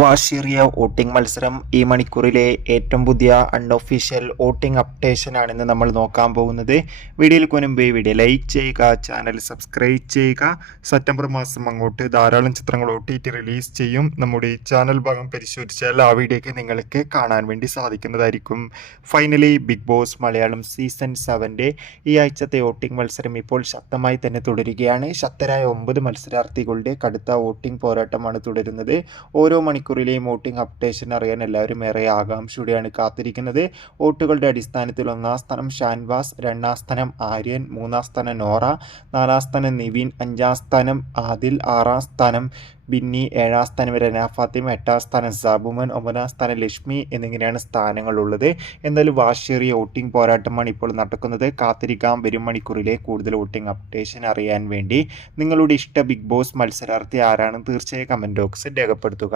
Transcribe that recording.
വാശിയേറിയ വോട്ടിംഗ് മത്സരം ഈ മണിക്കൂറിലെ ഏറ്റവും പുതിയ അൺഒഫീഷ്യൽ വോട്ടിംഗ് അപ്ഡേഷൻ ആണെന്ന് നമ്മൾ നോക്കാൻ പോകുന്നത്. വീഡിയോയിൽ മുൻപ് വീഡിയോ ലൈക്ക് ചെയ്യുക, ചാനൽ സബ്സ്ക്രൈബ് ചെയ്യുക. സെപ്റ്റംബർ മാസം അങ്ങോട്ട് ധാരാളം ചിത്രങ്ങൾ OTT റിലീസ് ചെയ്യും. നമ്മുടെ ഈ ചാനൽ ഭാഗം പരിശോധിച്ചാൽ ആ വീഡിയോയ്ക്ക് നിങ്ങൾക്ക് കാണാൻ വേണ്ടി സാധിക്കുന്നതായിരിക്കും. Finally Bigg Boss Malayalam season 7 ഈ ആഴ്ചത്തെ വോട്ടിംഗ് മത്സരം ഇപ്പോൾ ശക്തമായി തന്നെ തുടരുകയാണ്. ശക്തരായ 9 മത്സരാർത്ഥികളുടെ കടുത്ത വോട്ടിംഗ് പോരാട്ടമാണ് തുടരുന്നത്. ഓരോ മണിക്കൂറിലെയും വോട്ടിംഗ് അപ്ഡേഷൻ അറിയാൻ എല്ലാവരും ഏറെ ആകാംക്ഷയോടെയാണ് കാത്തിരിക്കുന്നത്. വോട്ടുകളുടെ അടിസ്ഥാനത്തിൽ 1-ാം സ്ഥാനം ഷാൻവാസ്, 2-ാം സ്ഥാനം ആര്യൻ, 3-ാം സ്ഥാനം നോറ, 4-ാം സ്ഥാനം നിവിൻ, 5-ാം സ്ഥാനം ആദിൽ, 6-ാം സ്ഥാനം ബിന്നി, 7-ാം സ്ഥാനം രന ഫാത്തിമ, 8-ാം സ്ഥാനം സാബുമൻ, 9-ാം സ്ഥാനം ലക്ഷ്മി എന്നിങ്ങനെയാണ് സ്ഥാനങ്ങളുള്ളത്. എന്നാലും വാശിയേറിയ വോട്ടിംഗ് പോരാട്ടമാണ് ഇപ്പോൾ നടക്കുന്നത്. കാത്തിരിക്കാം വരും മണിക്കൂറിലെ കൂടുതൽ വോട്ടിംഗ് അപ്ഡേഷൻ അറിയാൻ വേണ്ടി. നിങ്ങളുടെ ഇഷ്ട ബിഗ് ബോസ് മത്സരാർത്ഥി ആരാണെന്ന് തീർച്ചയായും കമൻറ്റ് ബോക്സിൽ രേഖപ്പെടുത്തുക.